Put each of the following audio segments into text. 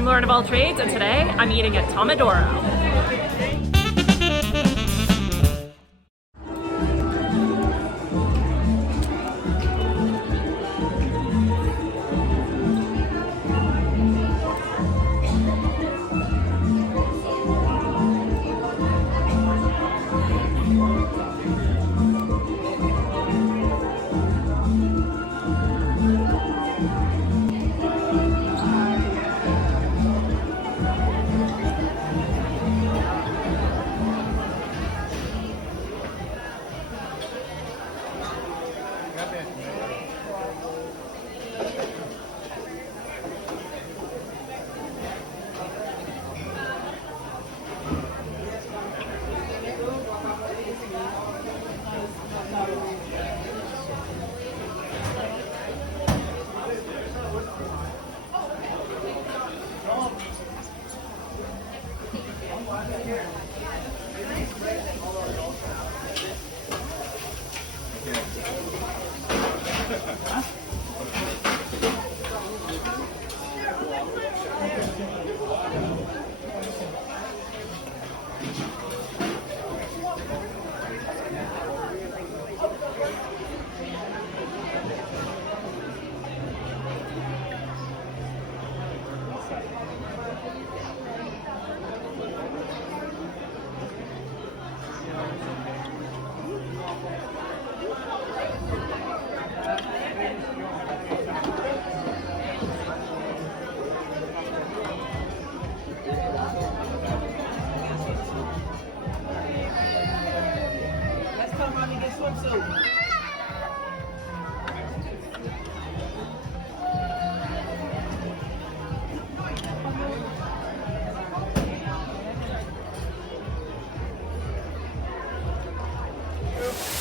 I'm Lauren of All Trades, and today I'm eating at Tomodoro.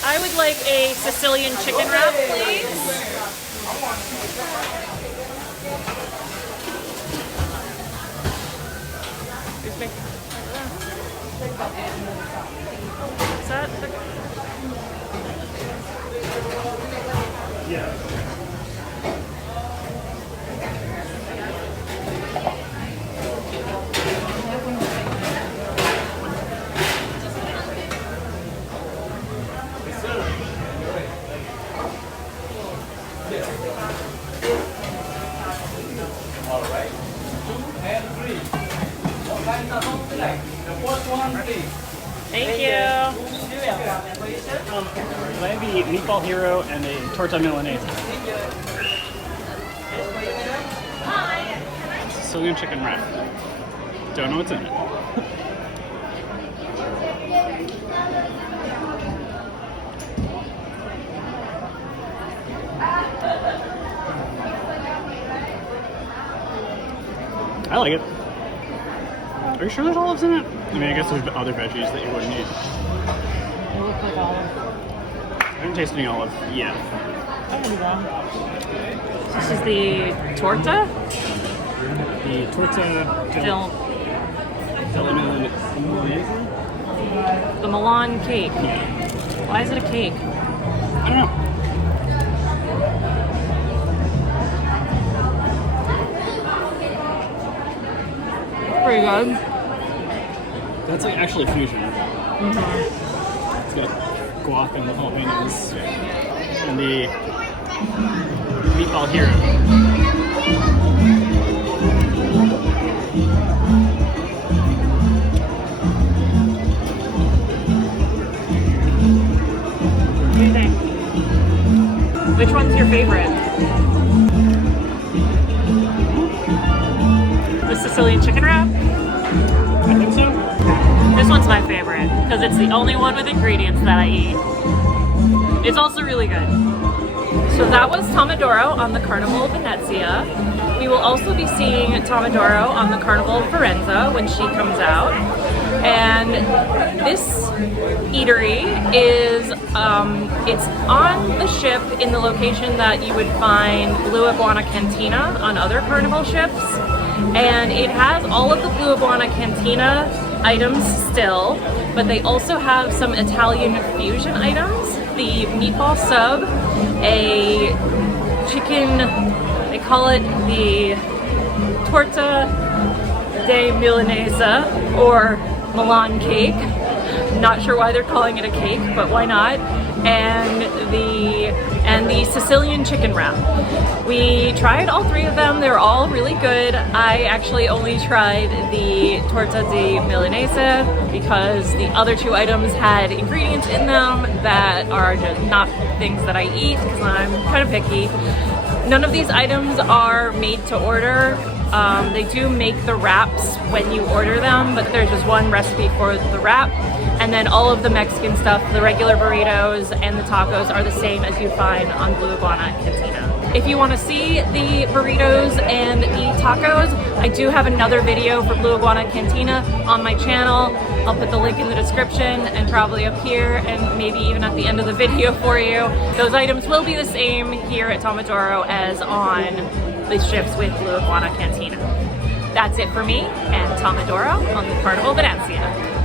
I would like a Sicilian chicken wrap, please. Excuse me. Is that the... Yeah. All right. 2 and 3. What kind of home like? The first one, please. Thank you. Can I have the meatball hero and a torta milanese? Sicilian chicken wrap. Don't know what's in it. I like it. Are you sure there's olives in it? I mean, I guess there's other veggies that you wouldn't eat. They look like olive. I haven't tasted any olive yet. This is the torta? The torta milanese? The Milan cake. Why is it a cake? I don't know. Pretty good. That's like actually fusion. It's got guac and the jalapenos and the meatball hero. What do you think? Which one's your favorite? The Sicilian chicken wrap? I think so. This one's my favorite because it's the only one with ingredients that I eat. It's also really good. So that was Tomodoro on the Carnival Venezia. We will also be seeing Tomodoro on the Carnival Venezia when she comes out. And this eatery is, it's on the ship in the location that you would find Blue Iguana Cantina on other Carnival ships. And it has all of the Blue Iguana Cantina items still, but they also have some Italian fusion items. The meatball sub, a chicken, they call it the torta de Milanese, or Milan cake. Not sure why they're calling it a cake, but why not? And the Sicilian chicken wrap. We tried all three of them. They're all really good. I actually only tried the torta di Milanese because the other two items had ingredients in them that are just not things that I eat because I'm kind of picky. None of these items are made to order. They do make the wraps when you order them, but there's just one recipe for the wrap. And then all of the Mexican stuff, the regular burritos and the tacos are the same as you find on Blue Iguana Cantina. If you want to see the burritos and the tacos, I do have another video for Blue Iguana Cantina on my channel. I'll put the link in the description and probably up here and maybe even at the end of the video for you. Those items will be the same here at Tomodoro as on the ships with Blue Iguana Cantina. That's it for me and Tomodoro on the Carnival Venezia.